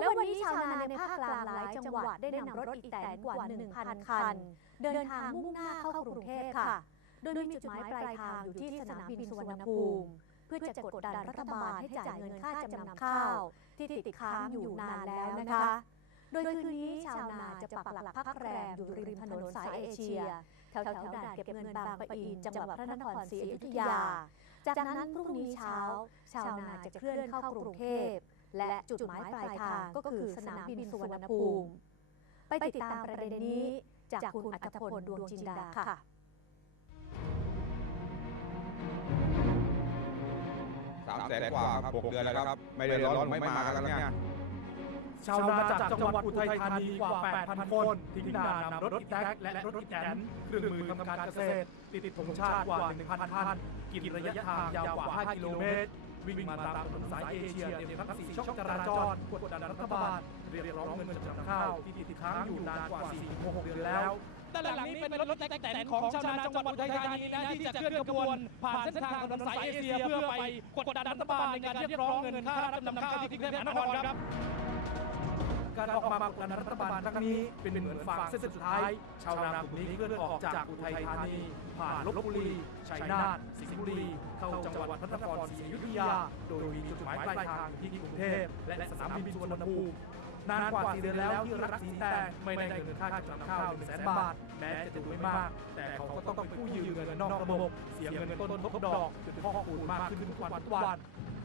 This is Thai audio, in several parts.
แล้ววันนี้ชาวนาในภาคกลางหลายจังหวัดได้นำรถอีแตนกว่า 1,000 คัน เดินทางมุ่งหน้าเข้ากรุงเทพค่ะ โดยมีจุดหมายปลายทางอยู่ที่สนามบินสุวรรณภูมิเพื่อจะกดดันรัฐบาลให้จ่ายเงินค่าจำนำข้าว ที่ติดค้างอยู่นานแล้วนะคะ โดยคืนนี้ชาวนาจะปักหลักพักแรมอยู่ริมถนนสายเอเชียแถวๆด่านเก็บเงินบางปะอินจังหวัดพระนครศรีอยุธยา จากนั้นพรุ่งนี้เช้า ชาวนาจะเคลื่อนเข้ากรุงเทพ และจุดหมายปลายทางก็คือสนามบินสุวรรณภูมิ ไปติดตามประเด็นนี้จากคุณอัตพลดวงจินดาค่ะสามแสนกว่าครับหกเดือนแล้วครับ ไม่ได้ร้อนไม่มากันแล้วเนี่ยชาวนาจากจังหวัดอุทัยธานีกว่า 8,000 คนทิ้งด่านนำรถอีแท็กและรถอีแตนเครื่องมือทำการเกษตร ติดติดธงชาติกว่า 1,000คันกินระยะทางยาวกว่า 5 กิโลเมตร วิ่งมาตามถนนสายเอเชียเตรียมทั้งสี่ช่องจราจรกดดันรัฐบาล เรียกร้องเงินจำนำข้าวที่ติดค้างอยู่นานกว่า 4-6 เดือนแล้วด้านหลังนี้เป็นรถแตนของชาวนาจังหวัดอุทัยธานีนะที่จะเคลื่อนขบวนผ่านเส้นทางถนนสายเอเชียเพื่อไปกดดันรัฐบาลในการเรียกร้องเงินค่ารับจำนำข้าวที่กรุงเทพมหานครครับ การออกมากดดันรัฐบาลครั้งนี้เป็นเหมือนฝากเส้นสุดท้าย ชาวนากลุ่มนี้เคลื่อนออกจากอุทัยธานี ผ่านลบบุรีชัยนาทสิงห์บุรี เข้าจังหวัดพระนครศรีอยุธยา โดยมีจุดหมายปลายทางที่กรุงเทพและสนามบินสุวรรณภูมิ นานกว่า4เดือนแล้วที่รักสีแตงไม่ได้เงินค่าจำนำข้าว1แสนบาท แม้จะดูไม่มาก แต่เขาก็ต้องไปกู้ยืมเงินนอกระบบเสียเงินต้นทบดอกจนพ่อคูณมากขึ้นทุกวันทุกวัน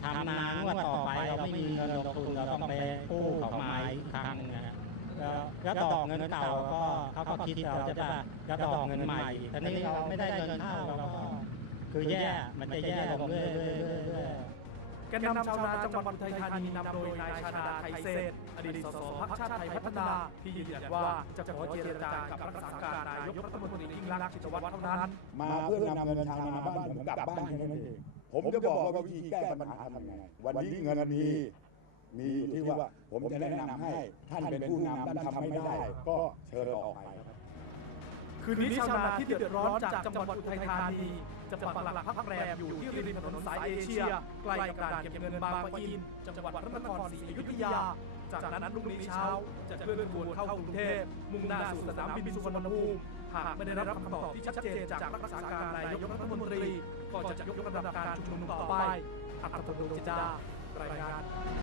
ทำนางวดต่อไปเราไม่มีเงินลงทุนเราต้องไปกู้เขามาอีกครั้งหนึงนะแล้วแล้วดอกเงินเก่าก็เขาก็คิดเราจะได้จะดอกเงินใหม่ทีนี้เราไม่ได้เงินเข้าเราก็คือแย่มันจะแย่ลงเรื่อยๆ แกนนำชาวนาจังหวัดอุทัยธานีนำโดยนายชาดาไทยเศษอดีตสสพรรคชาติไทยพัฒนาที่ยืนยันว่าจะขอเจรจากับรักษาการนายกรัฐมนตรียิ่งรักษณ์ชินวัตรเท่านั้น มาเพื่อนำเงินชาวนาบ้านผมกลับบ้านแค่นั้นเองผมจะบอกว่าวิธีแก้ปัญหาทำไงวันนี้เงินมีมีอยู่ที่ว่าผมจะแนะนำให้ท่านเป็นผู้นำท่านทำไม่ได้ ก็เชิญออกไปครับ คืนนี้ชาวนาที่เดือดร้อนจากจังหวัดอุทัยธานีจะปักหลักพักแรมอยู่ที่ริมถนนสายเอเชียใกล้กับด่านเก็บเงินบางปะอินจังหวัดพระนครศรีอยุธยา จากนั้นรุ่งนี้เช้า จะเคลื่อนขบวนเข้ากรุงเทพมุ่งหน้าสู่สนามบินสุวรรณภูมิหากไม่ได้รับคำตอบที่ชัดเจนจากรักษาการนายกรัฐมนตรี ก็จะยกระดับการชุมนุมต่อไปอัตตโดจินดารายงาน